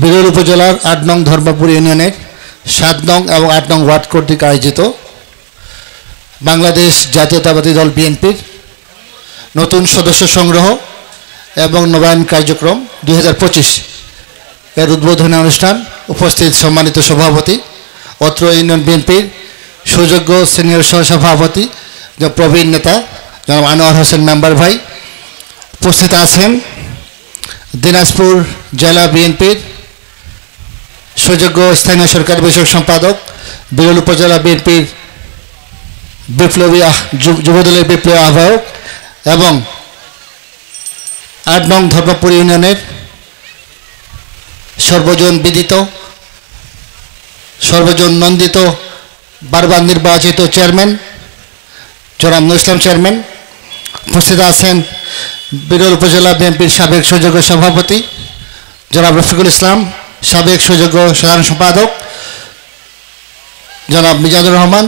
বিরল উপজেলার ৮ নং ধর্মপুর ইউনিয়নের ৭ নং এবং ৮ নং ওয়ার্ড কর্তৃক আয়োজিত বাংলাদেশ জাতীয়তাবাদী দল বিএনপির নতুন সদস্য সংগ্রহ এবং নবায়ন কার্যক্রম ২০২৫ এর উদ্বোধনী অনুষ্ঠান উপস্থিত সম্মানিত সভাপতি অত্র ইউনিয়ন বিএনপির সুযোগ্য সিনিয়র সহসভাপতি প্রবীণ নেতা জনাব আনোয়ার হোসেন মেম্বার ভাই, উপস্থিত আছেন দিনাজপুর জেলা বিএনপির সুযোগ্য স্থানীয় সরকার বিষয়ক সম্পাদক, বিরল উপজেলা বিএনপির বিপ্লবী যুবদলের বিপ্লবী আহ্বায়ক এবং ৮ নং ধর্মপুর ইউনিয়নের সর্বজন বিদিত সর্বজন নন্দিত বারবার নির্বাচিত চেয়ারম্যান জনাব নুরুল ইসলাম চেয়ারম্যান। উপস্থিত আছেন বিরল উপজেলা বিএনপির সাবেক সুযোগ্য সভাপতি জনাব রফিকুল ইসলাম, সাবেক সুযোগ্য সাধারণ সম্পাদক জনাব মিজানুর রহমান।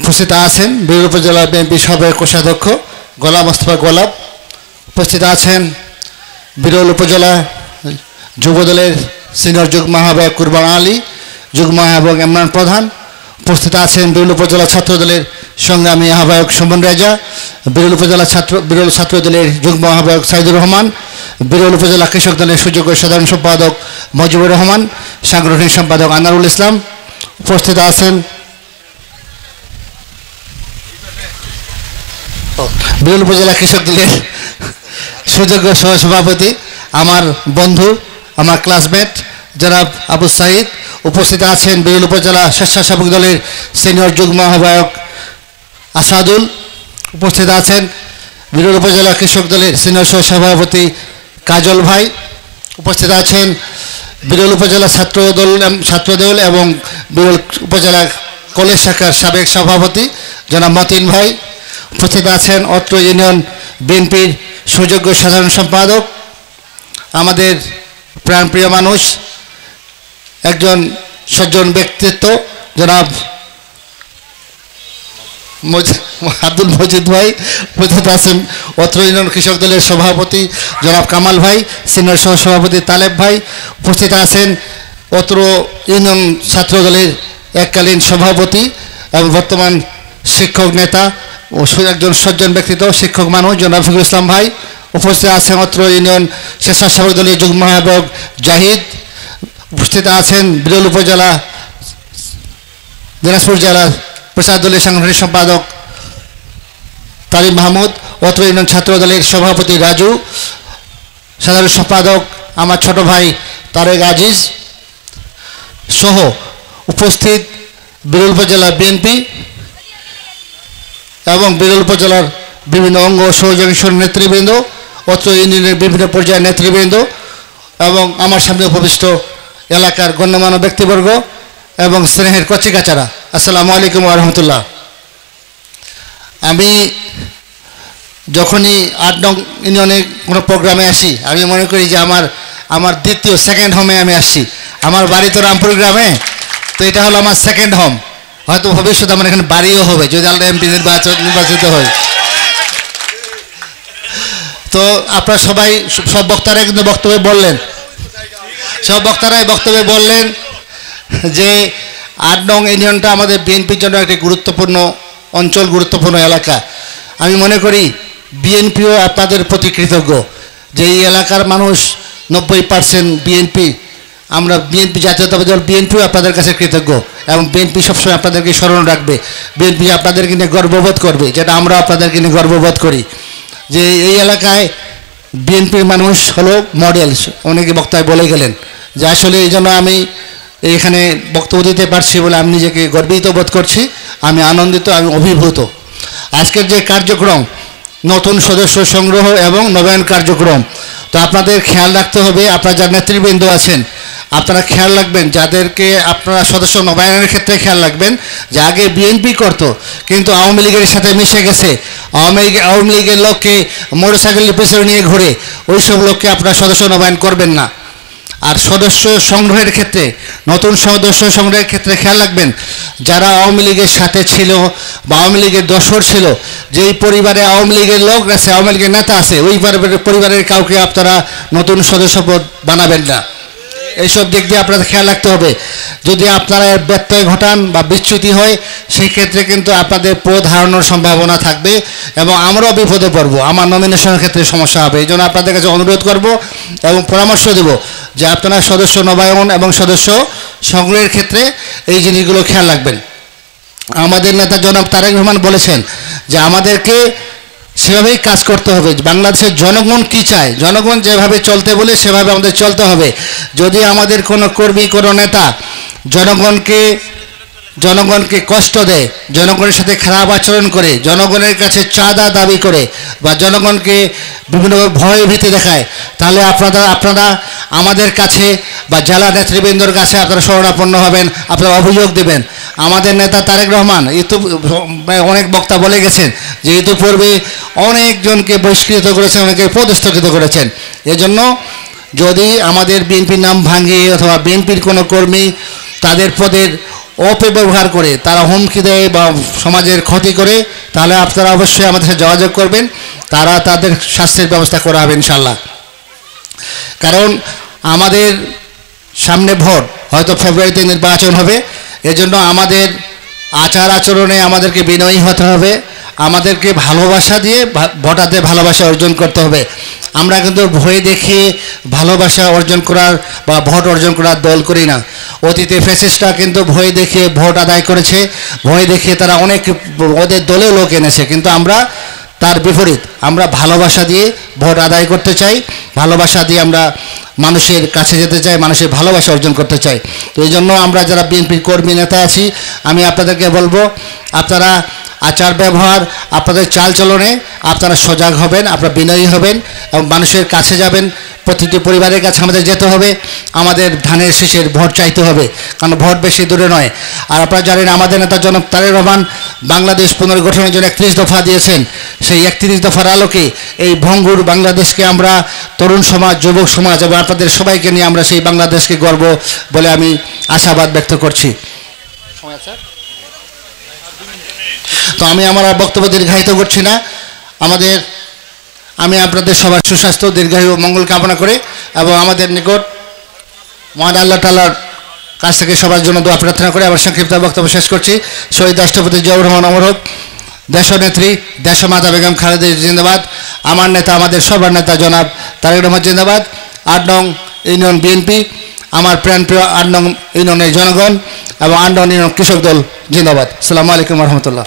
উপস্থিত আছেন বিরল উপজেলা বিএনপির সাবেক কোষাধ্যক্ষ গোলাম মোস্তফা গোলাপ। উপস্থিত আছেন বিরল উপজেলা যুবদলের সিনিয়র যুগ্ম আহ্বায়ক কুরবান আলী, যুগ্ম আহ্বায়ক ইমরান প্রধান। উপস্থিত আছেন বিরল উপজেলা ছাত্রদলের সংগ্রামী আহ্বায়ক সুমন রাজা, বিরল ছাত্রদলের যুগ্ম আহ্বায়ক সাইদুর রহমান, বিরল উপজেলা কৃষক দলের সুযোগ্য সাধারণ সম্পাদক মজিবুর রহমান, সাংগঠনিক সম্পাদক আনারুল ইসলাম। উপস্থিত আছেন বিরল উপজেলা কৃষক দলের সুযোগ্য সহসভাপতি আমার বন্ধু আমার ক্লাসমেট জনাব আবু সাইদ। উপস্থিত আছেন বিরল উপজেলা স্বেচ্ছাসেবক দলের সিনিয়র যুগ্ম আহ্বায়ক আসাদুল। উপস্থিত আছেন বিরল উপজেলা কৃষক দলের সিনিয়র সহসভাপতি কাজল ভাই। উপস্থিত আছেন বিরল উপজেলা ছাত্রদল এবং বিরল উপজেলা কলেজ শাখার সাবেক সভাপতি জনাব মতিন ভাই। উপস্থিত আছেন অত্র ইউনিয়ন বিএনপির সুযোগ্য সাধারণ সম্পাদক আমাদের প্রাণপ্রিয় মানুষ একজন সজ্জন ব্যক্তিত্ব জনাব আব্দুল মজিদ ভাই। উপস্থিত আছেন অত্র ইউনিয়ন কৃষক দলের সভাপতি জনাব কামাল ভাই, সিনিয়র সহসভাপতি তালেব ভাই। উপস্থিত আছেন অত্র ইউনিয়ন ছাত্র দলের এককালীন সভাপতি এবং বর্তমান শিক্ষক নেতা ও একজন সজ্জন ব্যক্তিত্ব শিক্ষক মানুষ জনাব রফিকুল ইসলাম ভাই। উপস্থিত আছেন অত্র ইউনিয়ন স্বেচ্ছাসেবক দলের যুগ্ম আহ্বায়ক জাহিদ। উপস্থিত আছেন বিরল উপজেলা দিনাজপুর জেলা প্রচার দলের সাংগঠনিক সম্পাদক তালিম মাহমুদ, অত্র ইউনিয়ন ছাত্র দলের সভাপতি রাজু, সাধারণ সম্পাদক আমার ছোট ভাই তারেক আজিজ সহ উপস্থিত বিরল উপজেলা বিএনপি এবং বিরল উপজেলার বিভিন্ন অঙ্গ সহযোগী নেতৃবৃন্দ, অত্র ইউনিয়নের বিভিন্ন পর্যায়ের নেতৃবৃন্দ এবং আমার সামনে উপবিষ্ট এলাকার গণ্যমান্য ব্যক্তিবর্গ এবং স্নেহের কচিকাচারা, আসসালামু আলাইকুম ওয়া রাহমাতুল্লাহ। আমি যখনই ৮ নং ইউনিয়নে কোনো প্রোগ্রামে আসি আমি মনে করি যে আমার দ্বিতীয় সেকেন্ড হোমে আমি আসছি। আমার বাড়ি তো রামপুর গ্রামে, তো এটা হলো আমার সেকেন্ড হোম। হয়তো ভবিষ্যতে আমার এখানে বাড়িও হবে যদি আল্লাহ এমপি নির্বাচিত হয়। তো আপনারা সবাই সব বক্তারাই কিন্তু বক্তব্যে বললেন যে ৮ নং ইউনিয়নটা আমাদের বিএনপির জন্য একটি গুরুত্বপূর্ণ অঞ্চল, গুরুত্বপূর্ণ এলাকা। আমি মনে করি বিএনপিও আপনাদের প্রতি কৃতজ্ঞ যে এই এলাকার মানুষ ৯০% বিএনপি। আমরা বিএনপি জাতীয়তাবাদী দল বিএনপিও আপনাদের কাছে কৃতজ্ঞ এবং বিএনপি সবসময় আপনাদেরকে স্মরণ রাখবে। বিএনপি আপনাদেরকে নিয়ে গর্ববোধ করবে, যেটা আমরা আপনাদেরকে নিয়ে গর্ববোধ করি যে এই এলাকায় বিএনপির মানুষ হলো মডেল। অনেকে বক্তায় বলে গেলেন যে আসলে এই জন্য আমি এইখানে বক্তব্য দিতে পারছি বলে আমি নিজেকে গর্বিত বোধ করছি, আমি আনন্দিত, আমি অভিভূত। আজকের যে কার্যক্রম নতুন সদস্য সংগ্রহ এবং নবায়ন কার্যক্রম, তো আপনাদের খেয়াল রাখতে হবে, আপনারা যারা নেতৃবৃন্দ আছেন আপনারা খেয়াল রাখবেন, যাদেরকে আপনারা সদস্য নবায়নের ক্ষেত্রে খেয়াল রাখবেন যে আগে বিএনপি করত কিন্তু আওয়ামী লীগের সাথে মিশে গেছে, আওয়ামী লীগের লোককে মোটরসাইকেলের পেছনে নিয়ে ঘুরে, ওই সব লোককে আপনারা সদস্য নবায়ন করবেন না। আর সদস্য সংগ্রহের ক্ষেত্রে নতুন সদস্য সংগ্রহের ক্ষেত্রে খেয়াল রাখবেন, যারা আওয়ামী লীগের সাথে ছিল বা আওয়ামী লীগের দোসর ছিল, যেই পরিবারে আওয়ামী লীগের লোক আছে, আওয়ামী লীগের নেতা আছে, ওই পরিবারের কাউকে আপনারা নতুন সদস্যপদ বানাবেন না। এইসব দিক দিয়ে আপনাদের খেয়াল রাখতে হবে। যদি আপনারা ব্যত্যয় ঘটান বা বিচ্যুতি হয়, সেই ক্ষেত্রে কিন্তু আপনাদের পদ হারানোর সম্ভাবনা থাকবে এবং আমরাও বিপদে পড়ব, আমার নমিনেশনের ক্ষেত্রে সমস্যা হবে। এই জন্য আপনাদের কাছে অনুরোধ করব এবং পরামর্শ দেব যে আপনারা সদস্য নবায়ন এবং সদস্য সংগ্রহের ক্ষেত্রে এই জিনিসগুলো খেয়াল রাখবেন। আমাদের নেতা জনাব তারেক রহমান বলেছেন যে আমাদেরকে সেভাবেই কাজ করতে হবে। বাংলাদেশের জনগণ কি চায়, জনগণ যেভাবে চলতে বলে সেভাবে আমাদের চলতে হবে। যদি আমাদের কোনো কর্মী, কোনো নেতা জনগণকে কষ্ট দেয়, জনগণের সাথে খারাপ আচরণ করে, জনগণের কাছে চাঁদা দাবি করে বা জনগণকে বিভিন্নভাবে ভয় ভীতি দেখায়, তাহলে আপনারা আমাদের কাছে বা জেলা নেতৃবৃন্দর কাছে আপনারা শরণাপন্ন হবেন, আপনারা অভিযোগ দেবেন। আমাদের নেতা তারেক রহমান অনেক বক্তা বলে গেছেন যে ইতিপূর্বে অনেকজনকে বহিষ্কৃত করেছেন, অনেকে পদস্থগিত করেছেন। এজন্য যদি আমাদের বিএনপির নাম ভাঙিয়ে অথবা বিএনপির কোনো কর্মী তাদের পদের অপব্যবহার করে, তারা হুমকি দেয় বা সমাজের ক্ষতি করে, তাহলে আপনারা অবশ্যই আমাদের সাথে যোগাযোগ করবেন, তাদের শাস্তির ব্যবস্থা করা হবে ইনশাল্লাহ। কারণ আমাদের সামনে ভোট, হয়তো ফেব্রুয়ারিতে নির্বাচন হবে, এজন্য আমাদের আচার আচরণে আমাদেরকে বিনয়ী হতে হবে, আমাদেরকে ভালোবাসা দিয়ে ভোটারদের ভালোবাসা অর্জন করতে হবে। আমরা কিন্তু ভয় দেখিয়ে ভালোবাসা অর্জন করার বা ভোট অর্জন করার দল করি না। অতীতে ফ্যাসিস্টরা কিন্তু ভয় দেখিয়ে ভোট আদায় করেছে, ভয় দেখিয়ে তারা অনেক ওদের দলেও লোক এনেছে, কিন্তু আমরা তার বিপরীত, আমরা ভালোবাসা দিয়ে ভোট আদায় করতে চাই, ভালোবাসা দিয়ে আমরা মানুষের কাছে যেতে চাই, মানুষের ভালোবাসা অর্জন করতে চাই। তো এই জন্য আমরা যারা বিএনপির কর্মী নেতা আছি, আমি আপনাদেরকে বলবো আপনারা আচার ব্যবহার, আপনাদের চালচলনে আপনারা সজাগ হবেন, আপনারা বিনয়ী হবেন এবং মানুষের কাছে যাবেন। প্রতিটি পরিবারের কাছে আমাদের যেতে হবে, আমাদের ধানের শীষের ভোট চাইতে হবে, কারণ ভোট বেশি দূরে নয়। আর আপনারা জানেন আমাদের নেতা জনাব তারেক রহমান বাংলাদেশ পুনর্গঠনের জন্য 31 দফা দিয়েছেন। সেই 31 দফার আলোকে এই ভঙ্গুর বাংলাদেশকে আমরা তরুণ সমাজ, যুবক সমাজ এবং আপনাদের সবাইকে নিয়ে আমরা সেই বাংলাদেশকে গর্ব বলে আমি আশাবাদ ব্যক্ত করছি। তো আমি আমার বক্তব্য দীর্ঘায়িত করছি না। আমি আপনাদের সবার সুস্বাস্থ্য, দীর্ঘায়ু, মঙ্গল কামনা করে এবং আমাদের নিকট মহান আল্লাহ তাআলার কাছ থেকে সবার জন্য দোয়া প্রার্থনা করে আমার সংক্ষিপ্ত বক্তব্য শেষ করছি। শহীদ রাষ্ট্রপতি জিয়াউর রহমান অমর হোক, দেশনেত্রী দেশমাতা বেগম খালেদা জিন্দাবাদ, আমার নেতা, আমাদের সবার নেতা জনাব তারেক রহমান জিন্দাবাদ, 8 নং ইউনিয়ন বিএনপি, আমার প্রাণপ্রিয় 8 নং ইউনিয়নের জনগণ এবং 8 নং ইউনিয়ন কৃষক দল জিন্দাবাদ। আসসালামু আলাইকুম রহমতুল্লাহ।